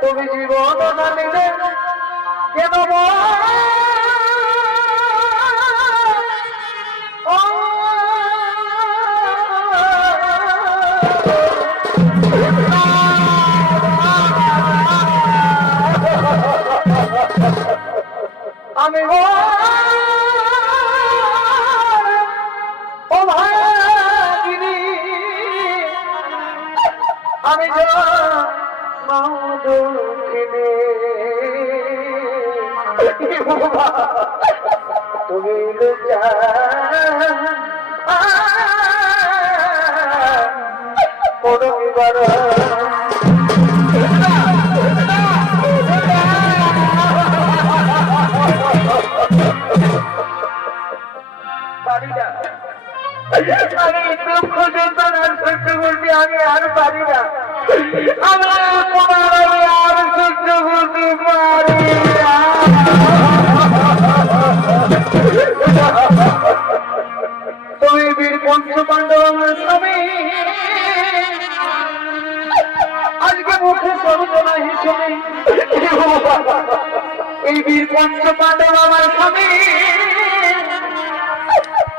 তুমি জীবন না নিলে কেন আমি আমি তুমি আমি দুঃখ যন্ত্রণা সহ্য করতে আমি আর পারি না আমার আর সহ্য করতে পারি না তুমি বীর পঞ্চ পাণ্ডব আমার স্বামী আজকে মুখে সর্বনা হিসেবে এই বীর পঞ্চ পাণ্ডব আমার স্বামী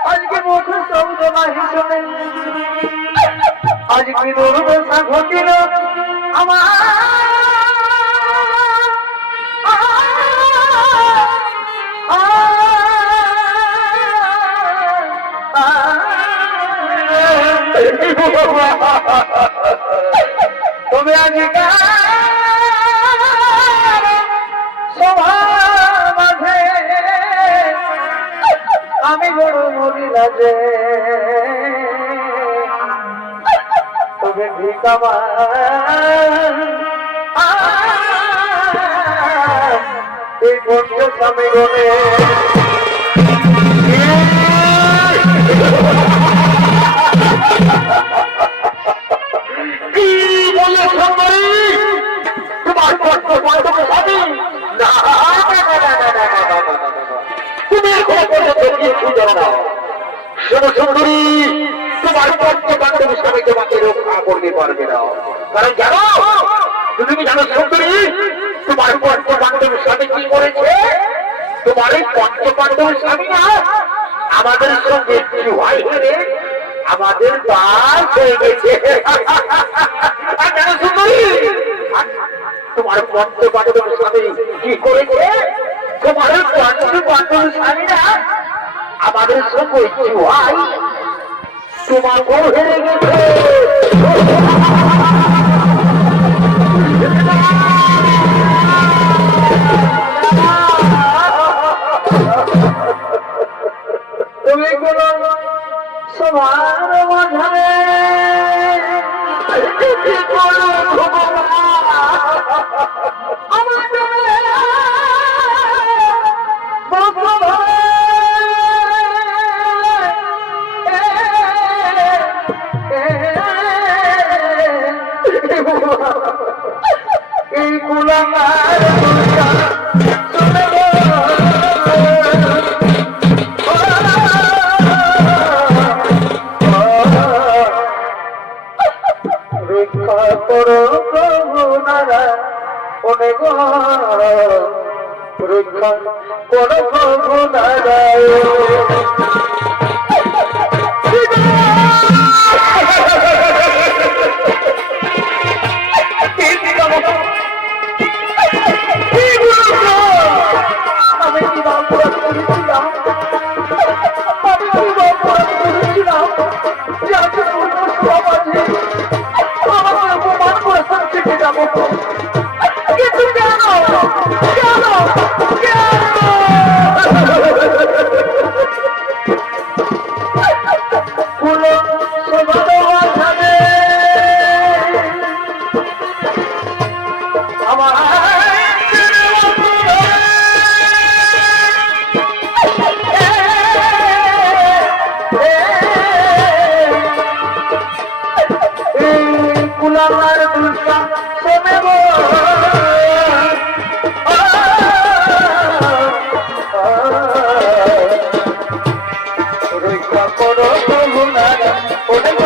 আজকে মুখে সর্বনা হিসেবে আজকে দুর্দশা ঘটিল আমার তুমি আজকে সভার মাঝে আমি বড় মরিলা যে তুমি ভিকামা এই পঞ্চ স্বামী গণে কি বলে তোমার স্বামী না। শোনো সুন্দরী, তোমার পঞ্চপাণ্ডব স্বামী তোমাকে রক্ষা করতে পারবে না। কারণ জানো, তুমি জানো সুন্দরী, তোমার পঞ্চপাণ্ডব স্বামী কি করেছে? তোমার এই পঞ্চপাণ্ডব স্বামী না আমাদের সঙ্গে জুয়াই হেরে আমাদের বাস হয়ে গেছে। আর জানো সুন্দরী, তোমার পঞ্চপাণ্ডব স্বামী কি করেছে? তোমার এই পঞ্চপাণ্ডব স্বামীরা আমাদের সঙ্গে জুয়াই তোমাকেও হেরে গেছে। তুমি কোন সবার মাঝারে এই গুলামার রক্ষা করো প্রভু নারায়ণ, অনেক রক্ষা করো প্রভু নারায়ণ। আমি কি অপরাধ করেছিলাম? আমি কি অপরাধ করেছিলাম? যাকে সমাজে আমাকে অপমান করে সংক্ষেপে যাবো, কিন্তু কেন কেন কোন সমাধানে আমার কুলামার দুর্গা শোনেব রক্ষা করো প্রভু নারায়ণ, অনেক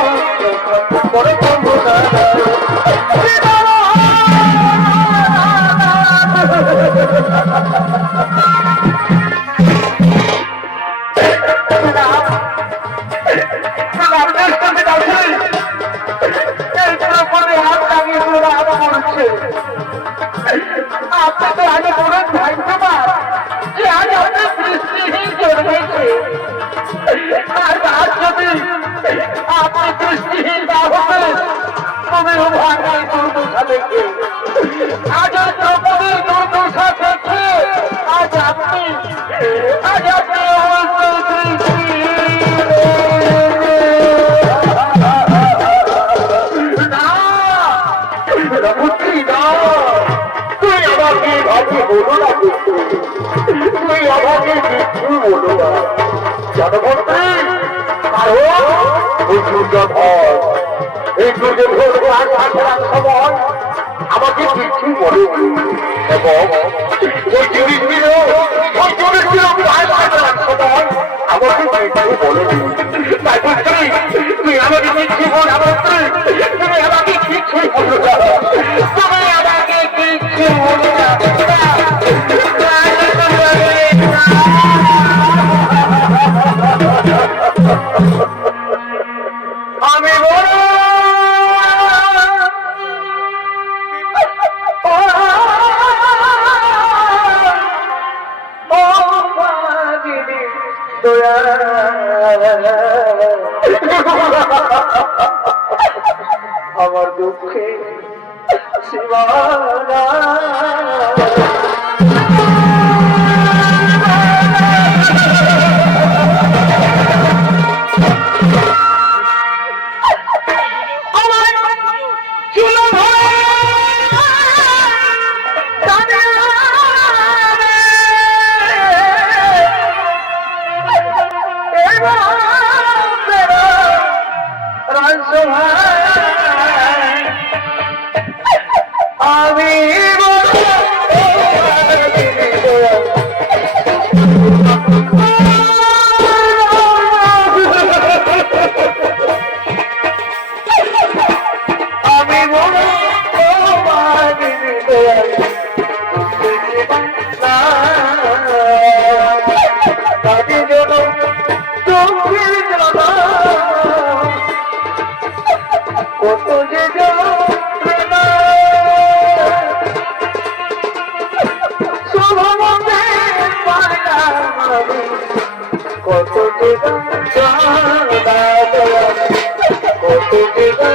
রক্ষা করো প্রভু নারায়ণ। আপনাদের আগে বড় ধন্যবাদ যে আজ আমাদের দৃষ্টিহীন জন্মেছে। আর আজ যদি আপনি দৃষ্টিহীন না হবেন তবে ভাঙাই দুর্দশা দেখে, আজ দ্রৌপদীর দুর্দশা দেখে আজ আপনি বলো না, তুই আমাকে কিছু বলো না জনমন্ত্রী। কারণ ওই দুর্যোধন সময় আমাকে কিছু বলে এবং ওই চরিত্র সময় আমাকে কিছু বলে। তাই মন্ত্রী, তুই আমাকে কিছু বল মন্ত্রী, তুমি আমাকে কিছু বলো না, তুমি আমাকে কিছু বলো না। আমি বড় আমার দুঃখে সীমানা কত জীবন কত জীবন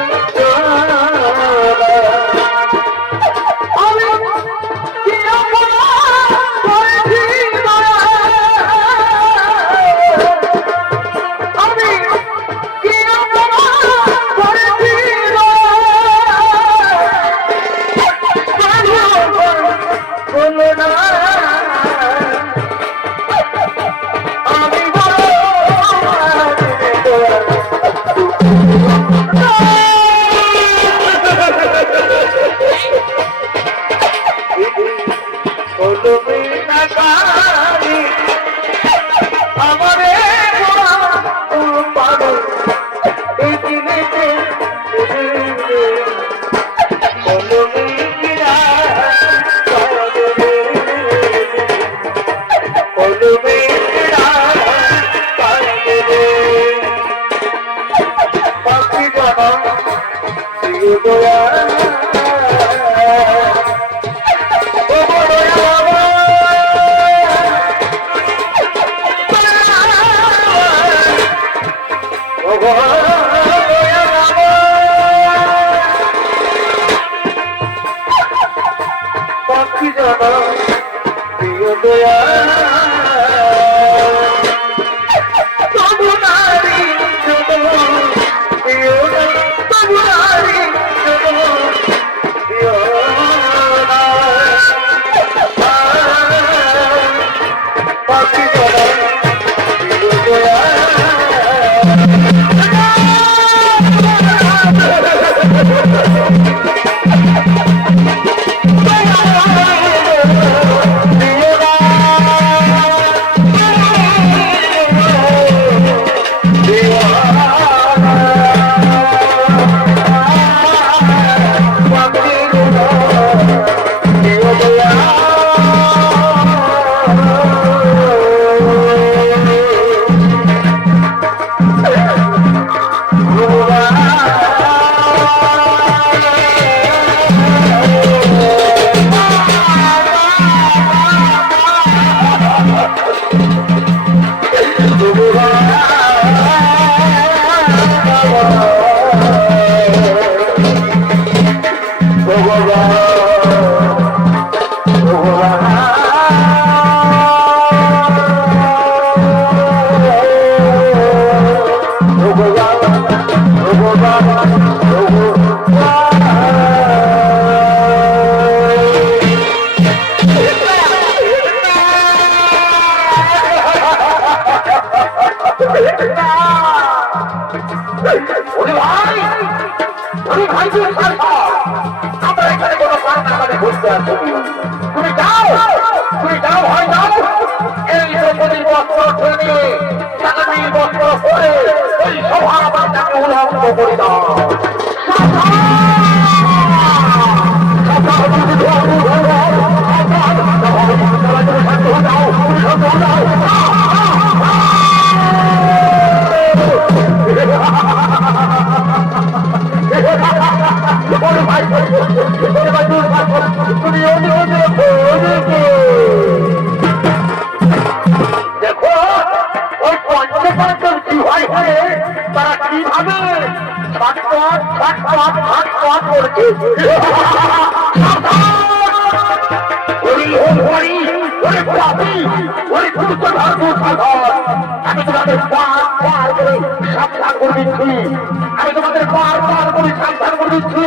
আমি তোমাদের বারবার করে সাবধান করে দিচ্ছি,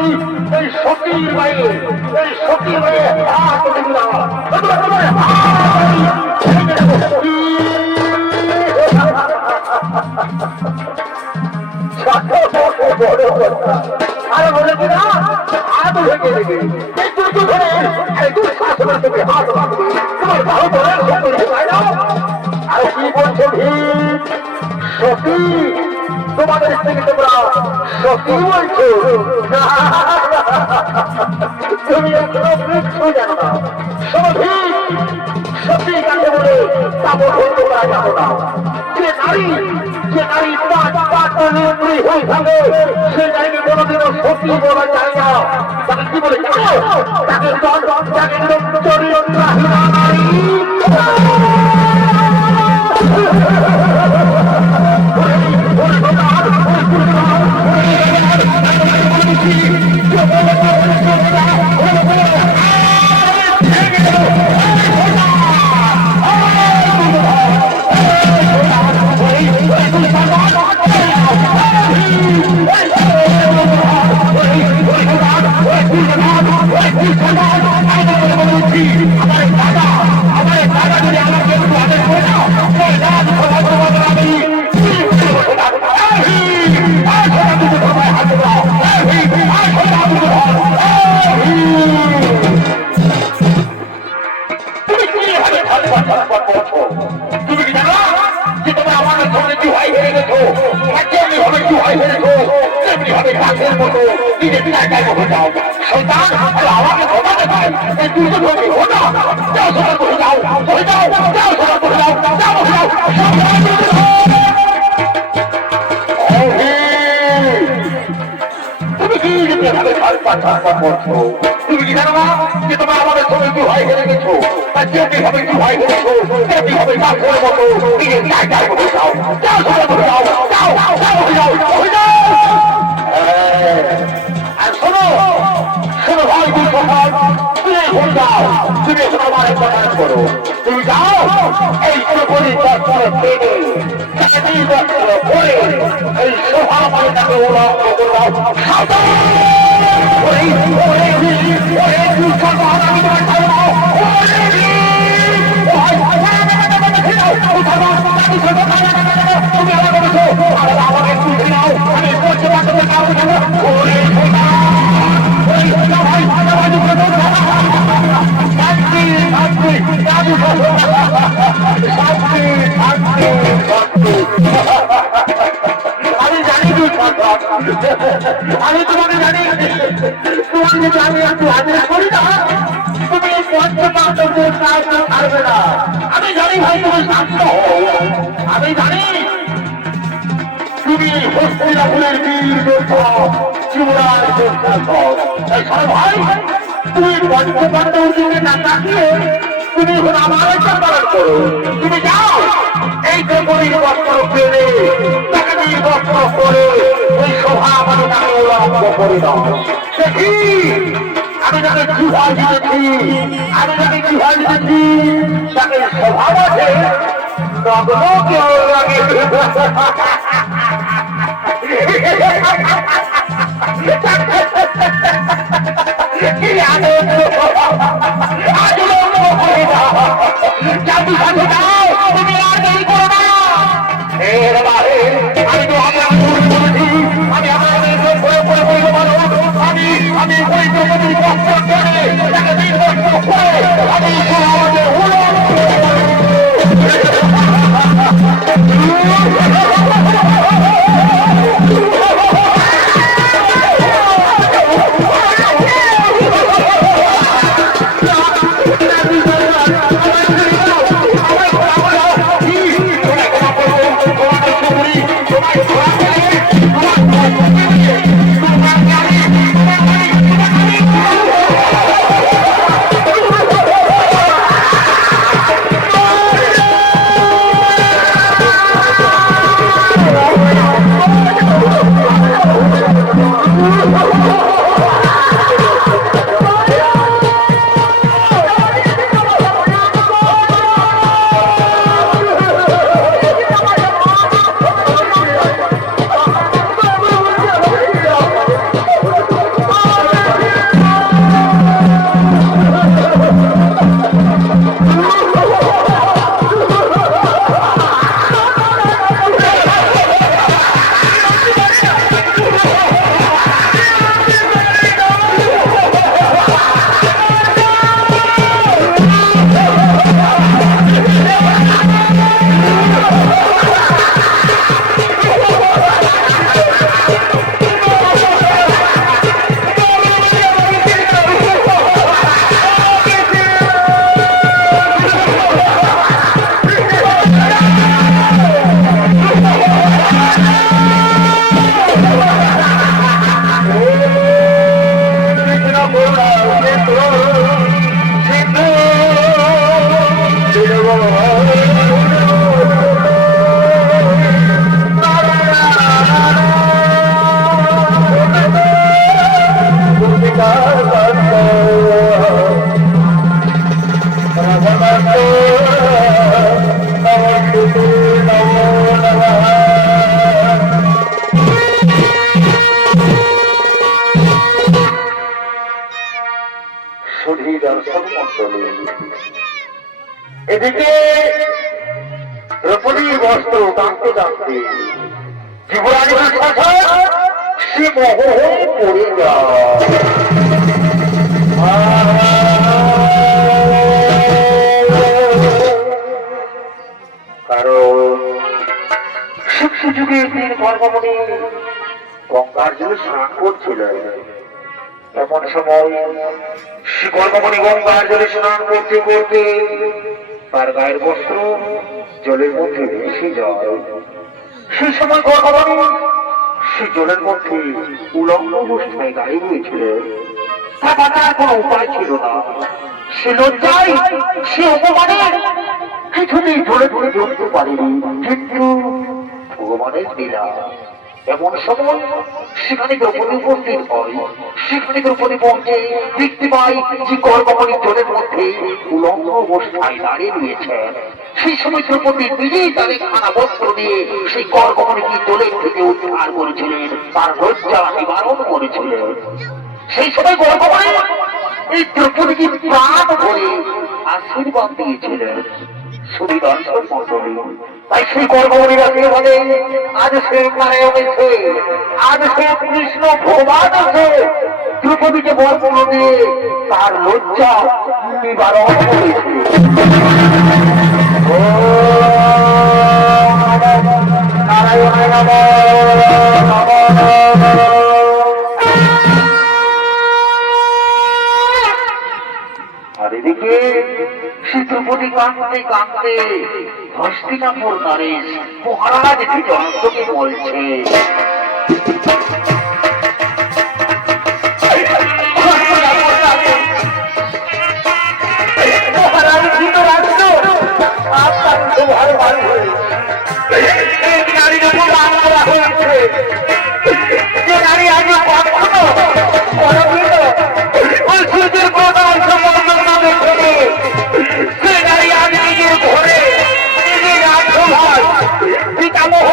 এই সতীর বাইরে আরে বলে কিনা হাত ভেঙে দেবে আর কি বলছে ভিড় সতী তোমাদের থেকে তোমরা সতী বলছো তুমি এখনো কিচ্ছু জানো না সতী কাকে বলে তা বলতে তোমরা জানো না যে নারী পাঁচ হয়ে থাকে সে নারীকে কোনোদিনও সতী বলা যায় না। তাকে কি বলে জানো? তাকে চরিত্রহীনা নারী। তুমি কি জানো যে তোমার আমাদের সামনে কি হয় হেরে গেছো কেমনি হবে কি হয় হেরেছো তেমনি হবে গাছের মতো নিজের জায়গায় বসে যাও শয়তান আমাকে ধোকা দেখায় এই দুর্যোগ ওটা যাও সোনা বসে যাও বসে যাও যাও সোনা বসে যাও যাও বসে যাও তুমি কি যেভাবে করছো তুমি কি জানো না যে তোমার আমাদের সঙ্গে কি হয় হেরে গেছো বা যেমনি হবে কি হয় হেরেছো তেমনি হবে গাছের মতো নিজের জায়গায় বসে যাও যাও সোনা বসে যাও যাও যাও বসে যাও বসে যাও আর শোনো শোনো ভাই দুই সকাল তুমি ভুল যাও তুমি এখন আমার কথা করো তুমি যাও এই পুরোপুরি বস্ত্র পেনে চাকরি বস্ত্র পরে এই সোফা মানে তাকে উলঙ্গ করলাম তুমি আমাকে তুলে নাও আমি করতে আমি জানি আমি তোমাকে জানি তোমাকে জানি একটু হাজির করি না তুমি পঞ্চপাণ্ডবদের সাহায্য ছাড়বে না আমি জানি ভাই তুমি শান্ত আমি জানি তুমি হস্তিনাপুরের বীর যোদ্ধা যুবরাজ তাই সব ভাই তুমি পঞ্চপাণ্ডবকে না ডাকিয়ে তুমি এখন আমার একটা পালন করো তুমি যাও এই দ্রৌপদীর বস্ত্র পেলে তাকে বস্ত্র করে ওই সভা আমাদের নামে উলঙ্গ করে দাও দেখি আমি তাকে কিভাবে দিতেছি আমি তাকে কিভাবে দিতেছি তাকে সভা মাঝে নগ্ন কেউ লাগে কি আনন্দ জাদু সাথে দাও তুমি আর দেরি করো না আমি তো আমি আমার আমি ওই দ্রৌপদীর বস্ত্র করে তাকে বস্ত্র করে আমি আমাদের এদিকে দ্রৌপদীর বস্ত্র টানতে টানতে যুবরাজের শাসন সে মোহে পড়ে যায়। কারণ শিশু যুগে একদিন গর্ভমণি গঙ্গার জলে স্নান করছিলেন। এমন সময় গর্ভমণি গঙ্গার জলে স্নান করতে করতে তার গায়ের বস্ত্র জলের মধ্যে ভেসে যায়। সেই সময় গর্ভমণি সে জলের মধ্যে উলঙ্গ অবস্থায় দাঁড়িয়ে রয়েছিলেন। তা বাঁচার কোনো উপায় ছিল না। সে লজ্জায় সে অপমানে কিছুতেই জলে ধরে ধরতে পারেনি। কিন্তু ভগবানের লীলা। এমন সময় সেখানে দ্রৌপদী উপস্থিত হয়। সেখানে দ্রৌপদী পৌঁছে দেখতে পাই যে গর্ভমণি জলের মধ্যে উলঙ্গ অবস্থায় দাঁড়িয়ে রয়েছেন। সেই সময় দ্রৌপদী নিজেই তাদের খানা বস্ত্র দিয়ে সেই গর্ভমণিকে জলের থেকে উদ্ধার করেছিলেন, তার লজ্জা নিবারণ করেছিলেন। সেই সময় গর্ভমণি এই দ্রৌপদীকে প্রাণ ভরে আশীর্বাদ দিয়েছিলেন। সুবিদর্শন মন্ডলী, তাই সেই গর্ভমণিরা কে বলে আজ সে নারায়ণ এসে, আজ সে কৃষ্ণ ভগবান এসে দ্রৌপদীকে বস্ত্র দিয়ে তার লজ্জা নিবারণ করেছে। নারায়ণ আর এদিকে দ্রৌপদী কাঁদতে কাঁদতে হস্তিনাপুর নরেশ মহারাজ ধৃতরাষ্ট্রকে বলছে, মহারাজ ধৃতরাষ্ট্র আপনার ভালো ভালো এই নারীর উপর মান করা হয়েছে। যে নারী আগে কখনো পরবৃত ওই সূর্যের প্রধান সম্বন্ধ নামে থেকে সে নারী আজ নিজের ঘরে নিজের রাজ্যভার পিতামহ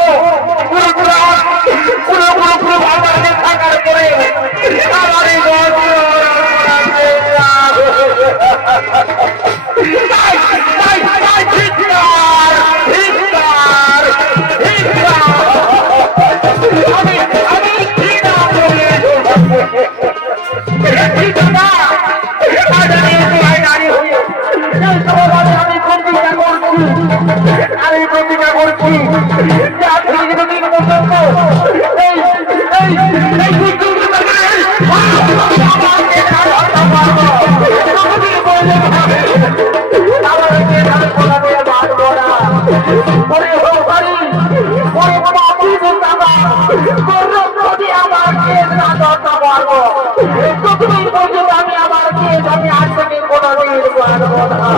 পুরো ভাবাকে থাকার পরে আমার এই আমি প্রতিজ্ঞা করছি আমি আমার আমি আজ থেকে কোনদিন মানবো না,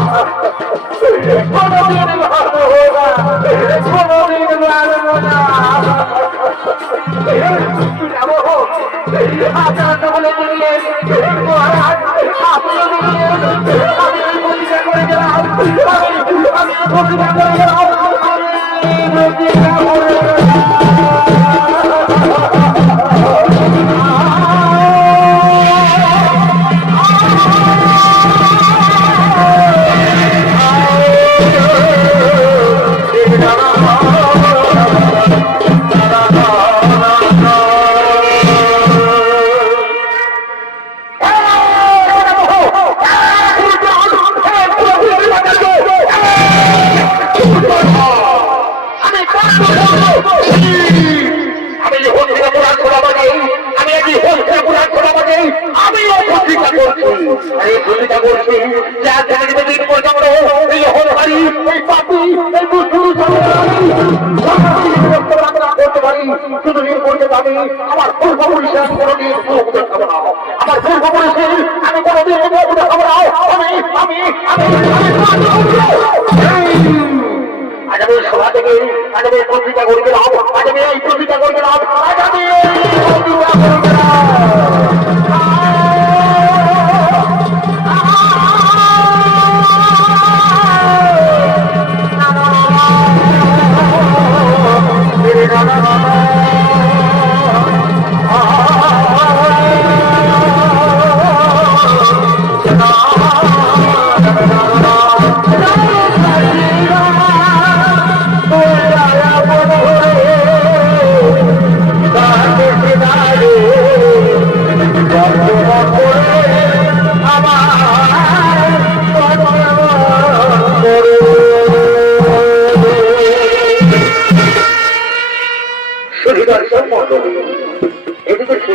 কোনদিন মানবো না, কোনদিন মানবো না। আপনারা তো বলে দিলেন মহারাজ, আপনিও দিলেন, আমি প্রতিজ্ঞা করে গেলাম, আমি প্রতিজ্ঞা করে গেলাম, আমি প্রতিজ্ঞা করে আমার পূর্বপুরুষে আমি কোনদিন খাবো না, আমার পূর্বপুরুষে আমি কোনদিন খাবো না। আজ আমি সভা থেকে আজ আমি প্রতিজ্ঞা করে গেলাম, আজ আমি এই প্রতিজ্ঞা করে গেলাম, আজ আমি প্রতিজ্ঞা করে গেলাম। দর্শক মন্ডলী, এদিকে সে